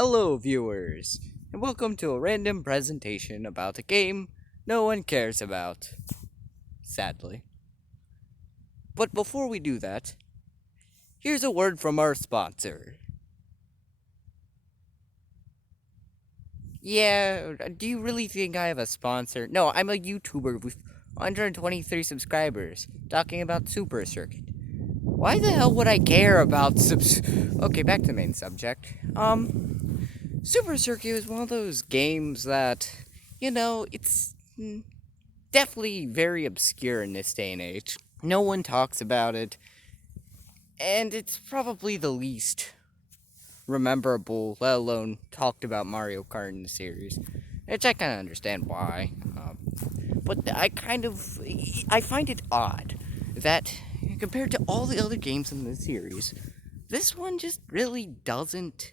Hello, viewers, and welcome to a random presentation about a game no one cares about, sadly. But before we do that, here's a word from our sponsor. Yeah, do you really think I have a sponsor? No, I'm a YouTuber with 123 subscribers talking about Super Circuit. Why the hell would I care about Okay, back to the main subject. Super Circuit is one of those games that, it's definitely very obscure in this day and age. No one talks about it, and it's probably the least rememberable, let alone talked about Mario Kart in the series. Which I kind of understand why. But I find it odd that compared to all the other games in the series, this one just really doesn't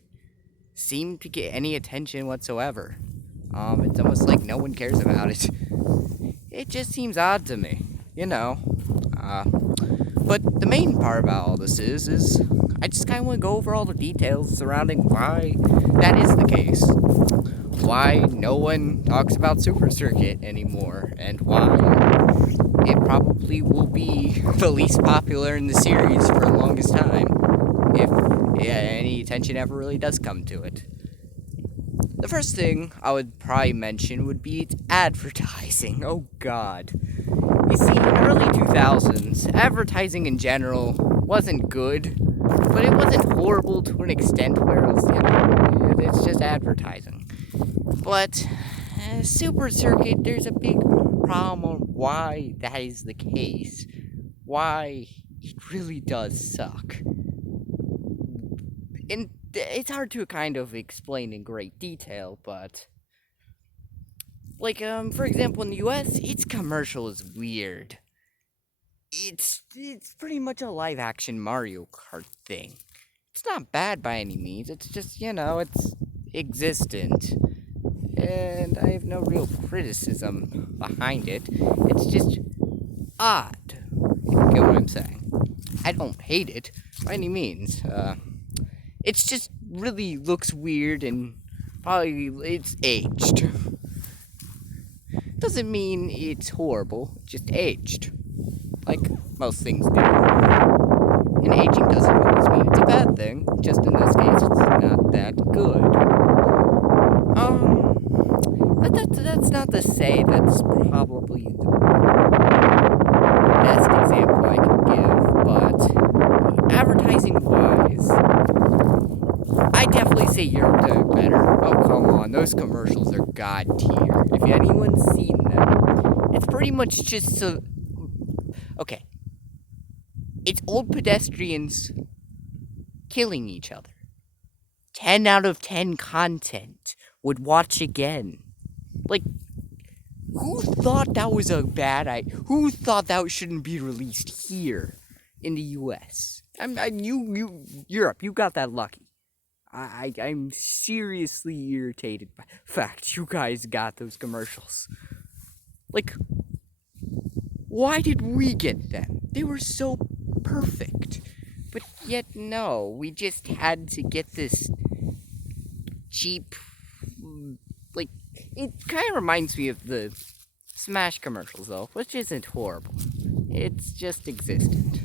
seem to get any attention whatsoever. It's almost like no one cares about it. It just seems odd to me, you know. But the main part about all this is I just kind of want to go over all the details surrounding why that is the case. Why no one talks about Super Circuit anymore, and why it probably will be the least popular in the series for the longest time, if any attention ever really does come to it. The first thing I would probably mention would be its advertising. Oh god. You see, in the early 2000s, advertising in general wasn't good, but it wasn't horrible to an extent where it's just advertising. But Super Circuit, there's a big problem on why that is the case. Why it really does suck. And it's hard to kind of explain in great detail, but for example, in the US, its commercial is weird. It's pretty much a live action Mario Kart thing. It's not bad by any means. It's just, it's existent. And I have no real criticism behind it. It's just odd. If you get what I'm saying. I don't hate it by any means. It's just really looks weird and probably it's aged. Doesn't mean it's horrible, just aged. Like most things do. And aging doesn't always mean it's a bad thing. Just in this case, it's not that good. That's not to say that's probably the best example I can give, but advertising wise, I definitely say Europe did it better. Oh, come on. Those commercials are god tier. If anyone's seen them, it's pretty much just so. Okay. It's old pedestrians killing each other. 10 out of 10 content would watch again. Like, who thought that was a bad idea? Who thought that shouldn't be released here in the US? Europe, you got that lucky. I'm seriously irritated by the fact you guys got those commercials. Like, why did we get them? They were so perfect. But yet, no, we just had to get this cheap. Like, it kind of reminds me of the Smash commercials, though, which isn't horrible. It's just existent.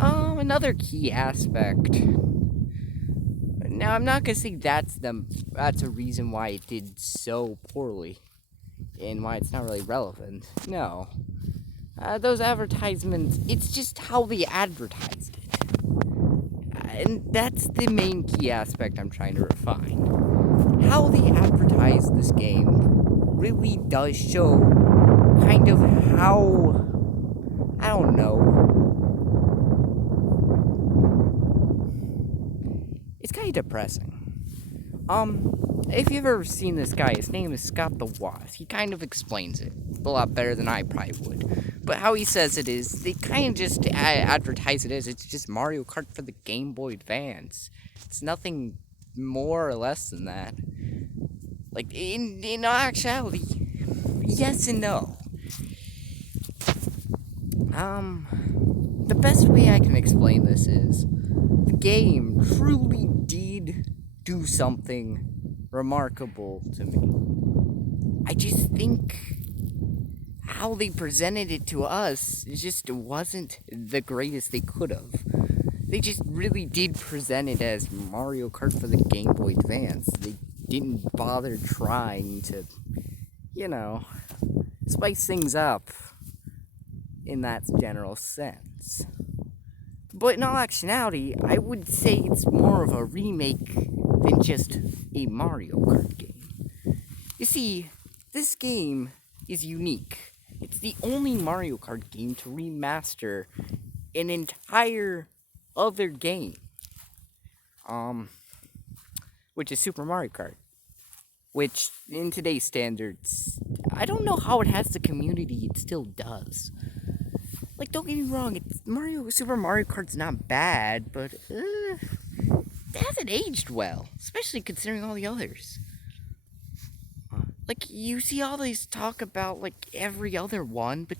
Another key aspect. Now, I'm not gonna say that's a reason why it did so poorly, and why it's not really relevant. No, those advertisements, it's just how they advertised it, and that's the main key aspect I'm trying to refine. How they advertise this game really does show kind of how, I don't know. It's kind of depressing. If you've ever seen this guy, his name is Scott the Wasp. He kind of explains it a lot better than I probably would. But how he says it is, they kind of just advertise it as it's just Mario Kart for the Game Boy Advance. It's nothing more or less than that. Like, in actuality, yes and no. The best way I can explain this is the game truly did do something remarkable to me. I just think how they presented it to us just wasn't the greatest they could have. They just really did present it as Mario Kart for the Game Boy Advance. They didn't bother trying to, you know, spice things up in that general sense. But in all actuality, I would say it's more of a remake than just a Mario Kart game. You see, this game is unique. It's the only Mario Kart game to remaster an entire other game, which is Super Mario Kart. Which, in today's standards, I don't know how it has the community it still does. Like, don't get me wrong, Super Mario Kart's not bad, but it hasn't aged well, especially considering all the others. Like, you see all these talk about, like, every other one, but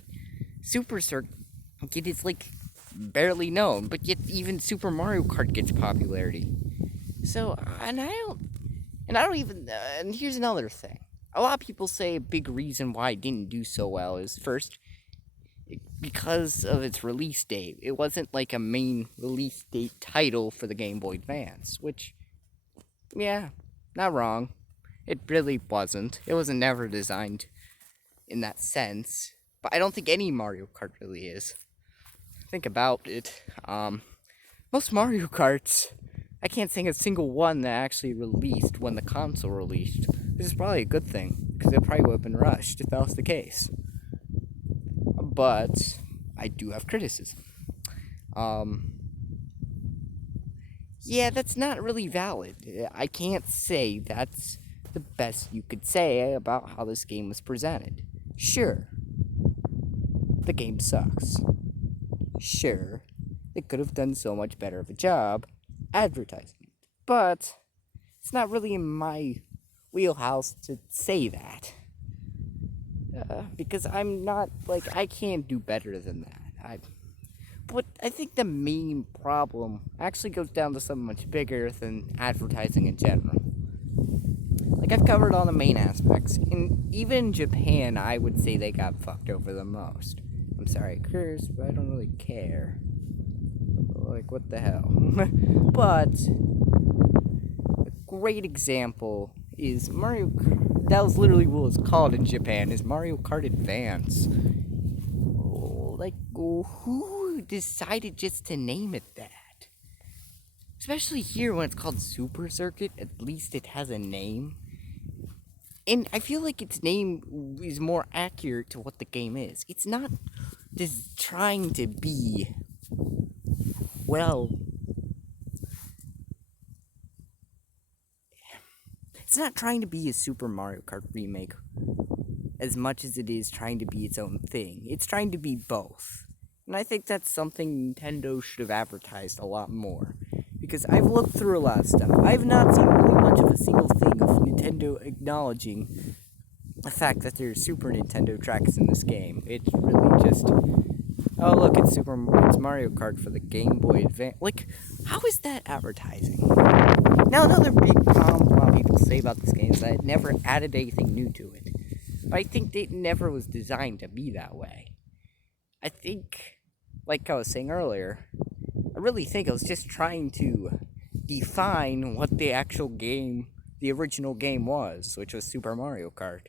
Super Circuit is, like, barely known, but yet even Super Mario Kart gets popularity. So, and here's another thing. A lot of people say a big reason why it didn't do so well is, first, because of its release date. It wasn't like a main release date title for the Game Boy Advance, which, yeah, not wrong. It really wasn't. It wasn't never designed in that sense. But I don't think any Mario Kart really is. Think about it. Most Mario Karts, I can't think of a single one that actually released when the console released. This is probably a good thing, because it probably would have been rushed if that was the case. But I do have criticism. Yeah, that's not really valid. I can't say that's the best you could say about how this game was presented. Sure, the game sucks. Sure, they could have done so much better of a job advertising it. But it's not really in my wheelhouse to say that. Because I'm not, like, I can't do better than that. But I think the main problem actually goes down to something much bigger than advertising in general. Like, I've covered all the main aspects, and even in Japan, I would say they got fucked over the most. I'm sorry, I cursed, but I don't really care. Like, what the hell? But a great example is Mario Kart. That was literally what it was called in Japan, is Mario Kart Advance. Like, who decided just to name it that? Especially here when it's called Super Circuit, at least it has a name. And I feel like its name is more accurate to what the game is. It's not just trying to be, well, it's not trying to be a Super Mario Kart remake as much as it is trying to be its own thing. It's trying to be both. And I think that's something Nintendo should have advertised a lot more. Because I've looked through a lot of stuff. I've not seen really much of a single thing of Nintendo acknowledging the fact that there's Super Nintendo tracks in this game. It's really just, oh look, it's Mario Kart for the Game Boy Advance. Like, how is that advertising? Now, another big problem a lot of people say about this game is that it never added anything new to it. But I think it never was designed to be that way. I think, like I was saying earlier, I really think it was just trying to define what the actual game, the original game was, which was Super Mario Kart,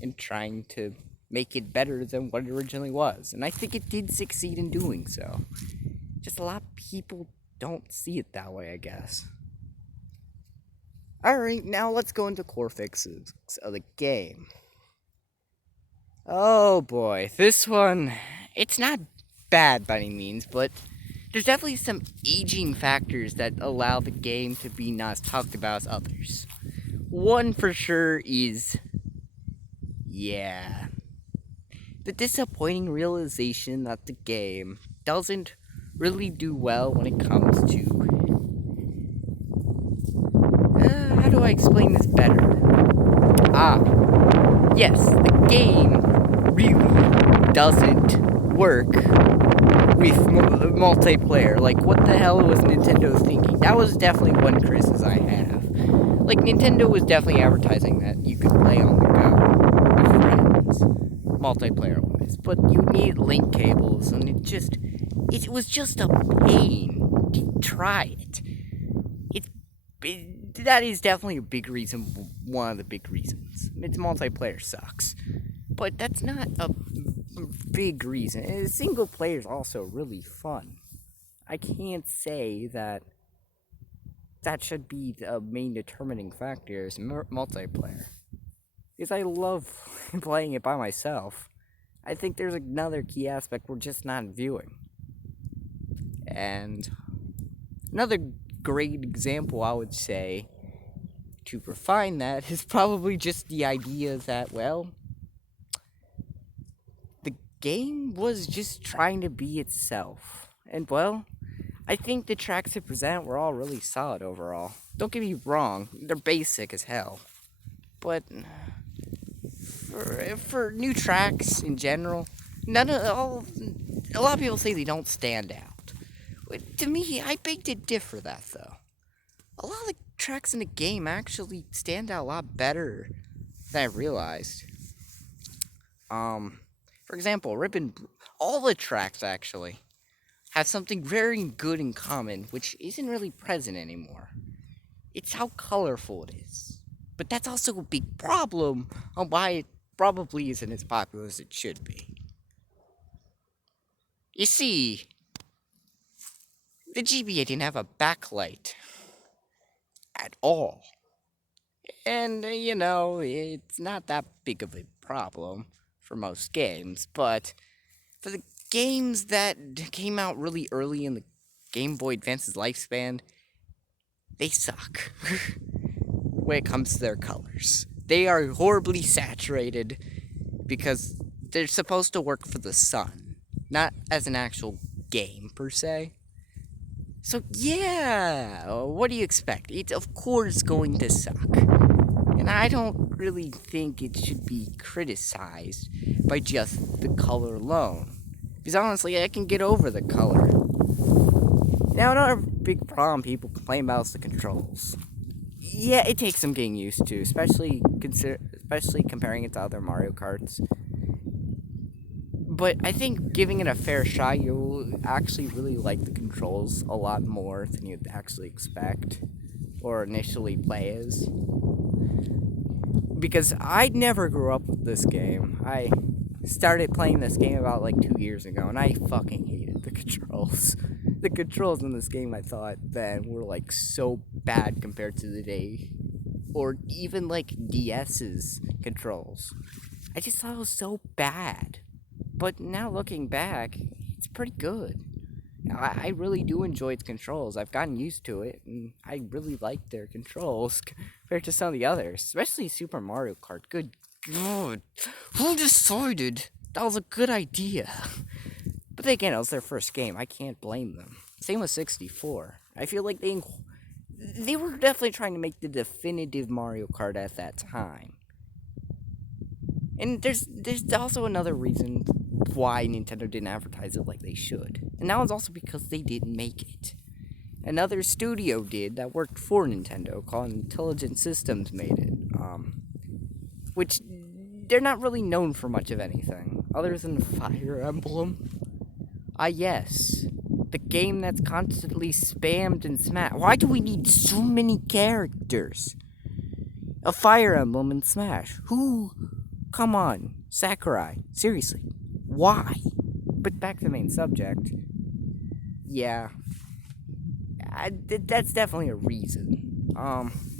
and trying to make it better than what it originally was. And I think it did succeed in doing so. Just a lot of people don't see it that way, I guess. Alright, now let's go into core fixes of the game. Oh boy, this one, it's not bad by any means, but there's definitely some aging factors that allow the game to be not as talked about as others. One for sure is, the disappointing realization that the game doesn't really do well when it comes to, how do I explain this better? Yes, the game really doesn't work with multiplayer. Like, what the hell was Nintendo thinking? That was definitely one criticism I have. Like, Nintendo was definitely advertising that you could play on the go with friends, multiplayer wise, but you need link cables, and it was just a pain to try it. That is definitely a big reason, one of the big reasons. Its multiplayer sucks. But that's not a big reason. Single player is also really fun. I can't say that that should be the main determining factor is multiplayer. Because I love playing it by myself. I think there's another key aspect we're just not viewing. And another great example, I would say, to refine that is probably just the idea that, well, the game was just trying to be itself. And, well, I think the tracks it present were all really solid overall. Don't get me wrong, they're basic as hell. But for new tracks in general, a lot of people say they don't stand out. To me, I beg to differ that though. A lot of the tracks in the game actually stand out a lot better than I realized. For example, all the tracks actually have something very good in common, which isn't really present anymore. It's how colorful it is. But that's also a big problem on why it probably isn't as popular as it should be. You see, the GBA didn't have a backlight at all. And, it's not that big of a problem for most games, but for the games that came out really early in the Game Boy Advance's lifespan, they suck when it comes to their colors. They are horribly saturated because they're supposed to work for the sun, not as an actual game per se. So yeah, what do you expect? It's of course going to suck. And I don't really think it should be criticized by just the color alone. Because honestly, I can get over the color. Now, another big problem people complain about is the controls. Yeah, it takes some getting used to, especially comparing it to other Mario Karts. But I think giving it a fair shot, you'll actually really like the controls a lot more than you'd actually expect or initially play as. Because I never grew up with this game. I started playing this game about 2 years ago, and I fucking hated the controls. The controls in this game, I thought, then were so bad compared to the day, or even DS's controls. I just thought it was so bad. But now looking back, it's pretty good. I really do enjoy its controls. I've gotten used to it, and I really like their controls compared to some of the others, especially Super Mario Kart. Good God, who decided that was a good idea? But then again, it was their first game. I can't blame them. Same with 64. I feel like they were definitely trying to make the definitive Mario Kart at that time. And there's also another reason why Nintendo didn't advertise it like they should. And that was also because they didn't make it. Another studio did that worked for Nintendo called Intelligent Systems made it. Which they're not really known for much of anything other than Fire Emblem. Yes. The game that's constantly spammed and smashed. Why do we need so many characters? A Fire Emblem and Smash. Who? Come on, Sakurai. Seriously. Why? But back to the main subject. Yeah. That's definitely a reason.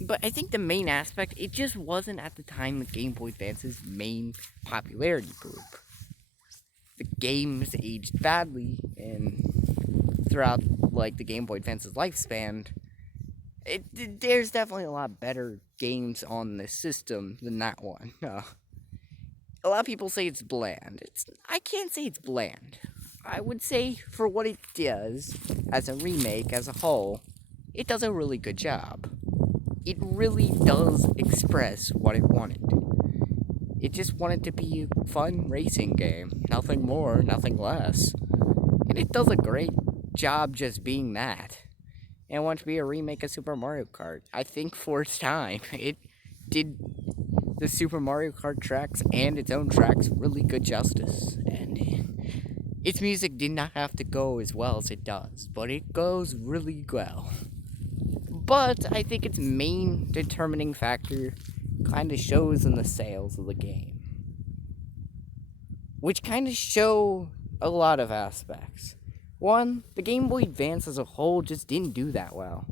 But I think the main aspect, it just wasn't at the time the Game Boy Advance's main popularity group. The games aged badly, and throughout the Game Boy Advance's lifespan, there's definitely a lot better games on this system than that one. A lot of people say it's bland. I can't say it's bland. I would say for what it does as a remake as a whole, it does a really good job. It really does express what it wanted. It just wanted to be a fun racing game. Nothing more, nothing less. And it does a great job just being that. and want to be a remake of Super Mario Kart. I think for its time, it did the Super Mario Kart tracks and its own tracks really good justice. And its music did not have to go as well as it does, but it goes really well. But I think its main determining factor kind of shows in the sales of the game, which kind of show a lot of aspects. One, the Game Boy Advance as a whole just didn't do that well.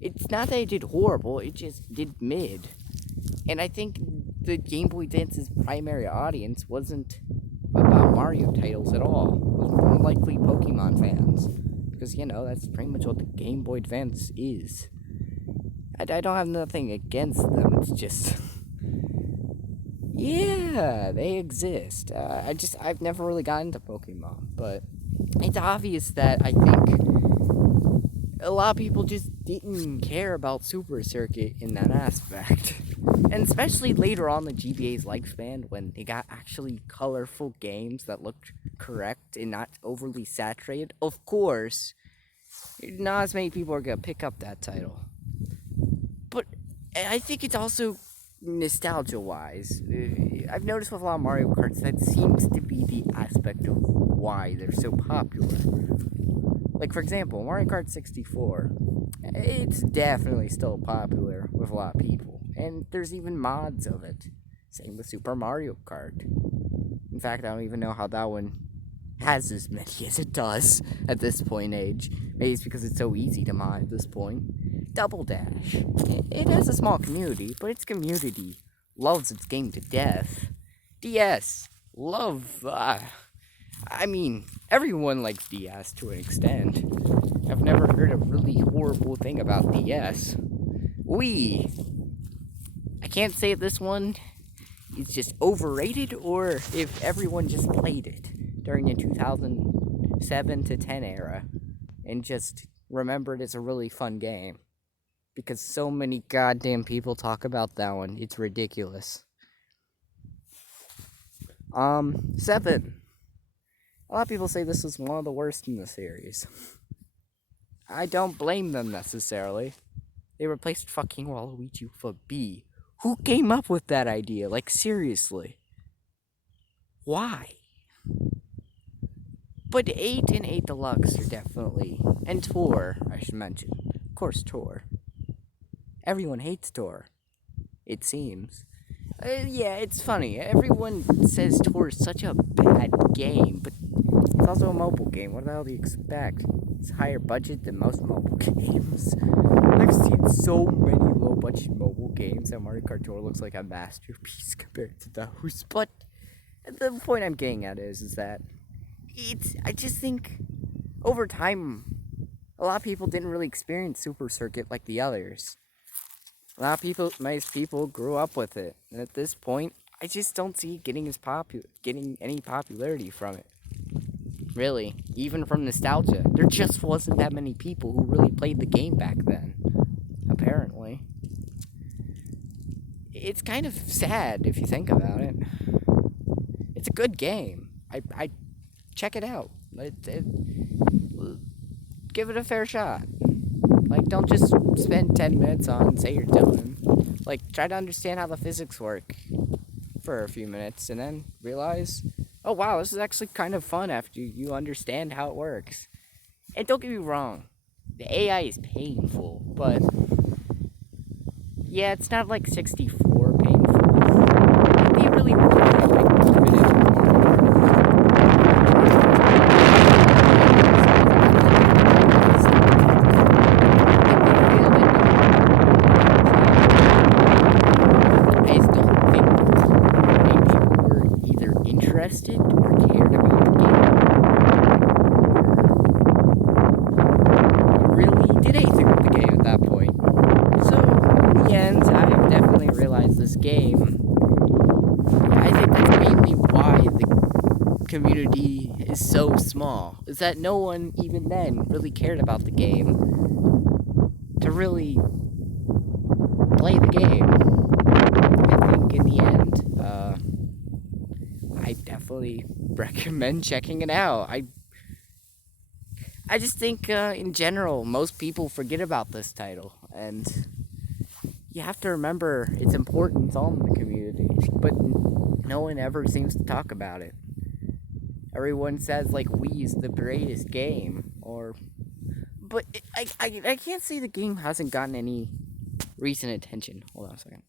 It's not that it did horrible, it just did mid. And I think the Game Boy Advance's primary audience wasn't about Mario titles at all. It was more likely Pokemon fans. Because, that's pretty much what the Game Boy Advance is. I don't have nothing against them, it's just... yeah, they exist. I've never really gotten into Pokemon, but it's obvious that I think a lot of people just didn't care about Super Circuit in that aspect. And especially later on the GBA's lifespan, when they got actually colorful games that looked correct and not overly saturated, of course, not as many people are going to pick up that title. But I think it's also nostalgia-wise. I've noticed with a lot of Mario Karts that seems to be the aspect of why they're so popular. Like, for example, Mario Kart 64, it's definitely still popular with a lot of people. And there's even mods of it. Same with Super Mario Kart. In fact, I don't even know how that one has as many as it does at this point in age. Maybe it's because it's so easy to mod at this point. Double Dash. It has a small community, but its community loves its game to death. DS. Love. Everyone likes DS to an extent. I've never heard a really horrible thing about DS. Wii. I can't say if this one is just overrated or if everyone just played it during the 2007 to 10 era and just remembered it's a really fun game. Because so many goddamn people talk about that one. It's ridiculous. 7. A lot of people say this is one of the worst in the series. I don't blame them necessarily. They replaced fucking Waluigi with a bee. Who came up with that idea? Like, seriously. Why? But 8 and 8 Deluxe are definitely... And Tour, I should mention. Of course, Tour. Everyone hates Tour. It seems. Yeah, it's funny. Everyone says Tour is such a bad game, but it's also a mobile game. What the hell do you expect? It's higher budget than most mobile games. I've seen so many low-budget mobile games that Mario Kart Tour looks like a masterpiece compared to those. But the point I'm getting at is that I just think over time, a lot of people didn't really experience Super Circuit like the others. A lot of people, most people grew up with it. And at this point, I just don't see it getting any popularity from it. Really, even from nostalgia. There just wasn't that many people who really played the game back then. Apparently. It's kind of sad if you think about it. It's a good game. I check it out. Give it a fair shot. Like, don't just spend 10 minutes on say you're done. Like, try to understand how the physics work for a few minutes and then realize, oh wow, this is actually kind of fun after you understand how it works. And don't get me wrong, the AI is painful, but yeah, it's not like 64 painful. It'd be really interested or cared about the game, or really did anything with the game at that point. So, in the end, I've definitely realized this game, I think that's mainly why the community is so small, is that no one, even then, really cared about the game to really play the game. I think in the end, I definitely recommend checking it out. I just think, in general, most people forget about this title, and you have to remember its importance on the community, but no one ever seems to talk about it. Everyone says, like, Wii's the greatest game, or... But I can't say the game hasn't gotten any recent attention. Hold on a second.